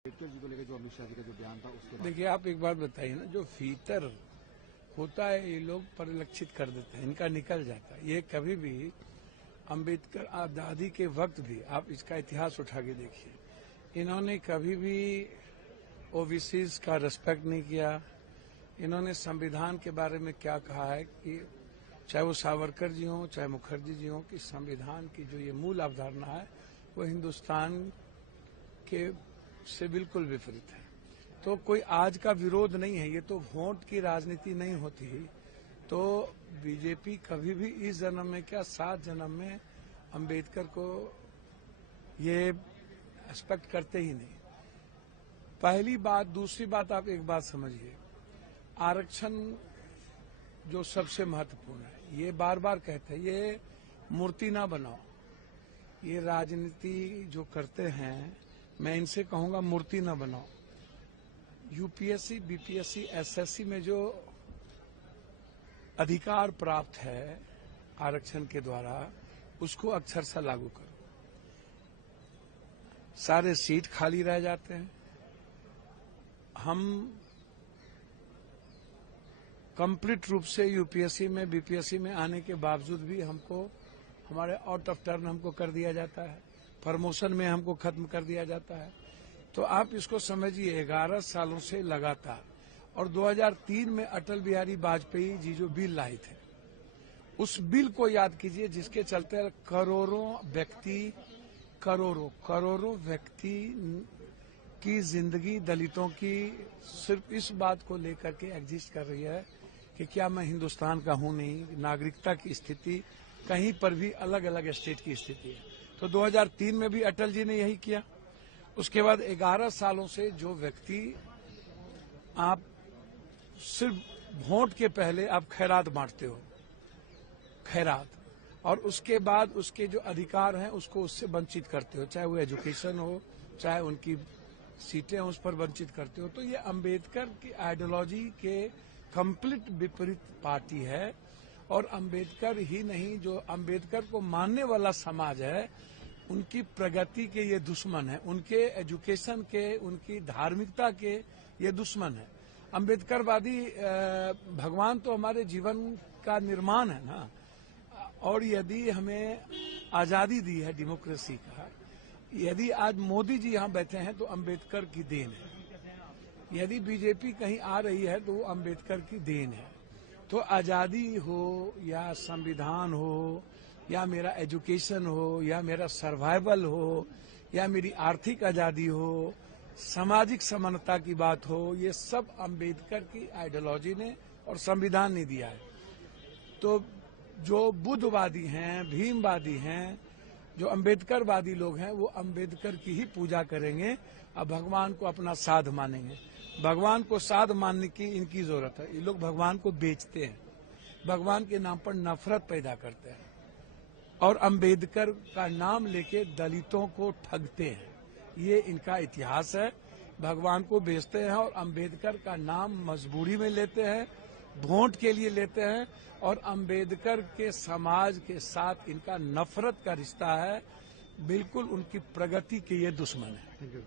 अम्बेडकर जी को लेकर जो अमित शाह जी का जो बयान था उसके बाद देखिए, आप एक बात बताइए ना, जो फीतर होता है ये लोग परिलक्षित कर देते हैं, इनका निकल जाता है। ये कभी भी अम्बेडकर आजादी के वक्त भी आप इसका इतिहास उठा के देखिए, इन्होंने कभी भी ओबीसीज का रेस्पेक्ट नहीं किया। इन्होंने संविधान के बारे में क्या कहा है कि चाहे वो सावरकर जी हों चाहे मुखर्जी जी हों, कि संविधान की जो ये मूल अवधारणा है वो हिंदुस्तान के से बिल्कुल विपरीत है। तो कोई आज का विरोध नहीं है, ये तो वोट की राजनीति नहीं होती। तो बीजेपी कभी भी इस जन्म में क्या 7 जन्म में अम्बेडकर को ये रिस्पेक्ट करते ही नहीं। पहली बात। दूसरी बात, आप एक बात समझिए, आरक्षण जो सबसे महत्वपूर्ण है, ये बार बार कहते हैं, ये मूर्ति ना बनाओ। ये राजनीति जो करते हैं, मैं इनसे कहूंगा मूर्ति ना बनाओ। यूपीएससी, बीपीएससी, एसएससी में जो अधिकार प्राप्त है आरक्षण के द्वारा, उसको अक्षरशः लागू करो। सारे सीट खाली रह जाते हैं। हम कंप्लीट रूप से यूपीएससी में, बीपीएससी में आने के बावजूद भी हमको हमारे आउट ऑफ टर्न हमको कर दिया जाता है, प्रमोशन में हमको खत्म कर दिया जाता है। तो आप इसको समझिए, 11 सालों से लगातार। और 2003 में अटल बिहारी वाजपेयी जी जो बिल लाए थे, उस बिल को याद कीजिए, जिसके चलते करोड़ों व्यक्ति की जिंदगी दलितों की सिर्फ इस बात को लेकर के एग्जिस्ट कर रही है कि क्या मैं हिंदुस्तान का हूं नहीं। नागरिकता की स्थिति कहीं पर भी अलग अलग स्टेट की स्थिति है। तो 2003 में भी अटल जी ने यही किया। उसके बाद 11 सालों से जो व्यक्ति, आप सिर्फ वोट के पहले आप खैरात बांटते हो, खैरात, और उसके बाद उसके जो अधिकार हैं उसको उससे वंचित करते हो, चाहे वो एजुकेशन हो चाहे उनकी सीटें, उस पर वंचित करते हो। तो ये अंबेडकर की आइडियोलॉजी के कंप्लीट विपरीत पार्टी है। और अंबेडकर ही नहीं, जो अंबेडकर को मानने वाला समाज है, उनकी प्रगति के ये दुश्मन है, उनके एजुकेशन के, उनकी धार्मिकता के ये दुश्मन है। अंबेडकरवादी भगवान तो हमारे जीवन का निर्माण है ना। और यदि हमें आजादी दी है डेमोक्रेसी का, यदि आज मोदी जी यहाँ बैठे हैं तो अंबेडकर की देन है। यदि बीजेपी कहीं आ रही है तो वो अंबेडकर की देन है। तो आजादी हो या संविधान हो या मेरा एजुकेशन हो या मेरा सर्वाइवल हो या मेरी आर्थिक आजादी हो, सामाजिक समानता की बात हो, ये सब अंबेडकर की आइडियोलॉजी ने और संविधान ने दिया है। तो जो बुद्धवादी हैं, भीमवादी हैं, जो अंबेडकरवादी लोग हैं, वो अंबेडकर की ही पूजा करेंगे और भगवान को अपना साध मानेंगे। भगवान को साध मानने की इनकी जरूरत है। ये लोग भगवान को बेचते हैं, भगवान के नाम पर नफरत पैदा करते हैं और अंबेडकर का नाम लेके दलितों को ठगते हैं। ये इनका इतिहास है। भगवान को बेचते हैं और अंबेडकर का नाम मजबूरी में लेते हैं, वोट के लिए लेते हैं, और अंबेडकर के समाज के साथ इनका नफरत का रिश्ता है। बिल्कुल उनकी प्रगति के ये दुश्मन है।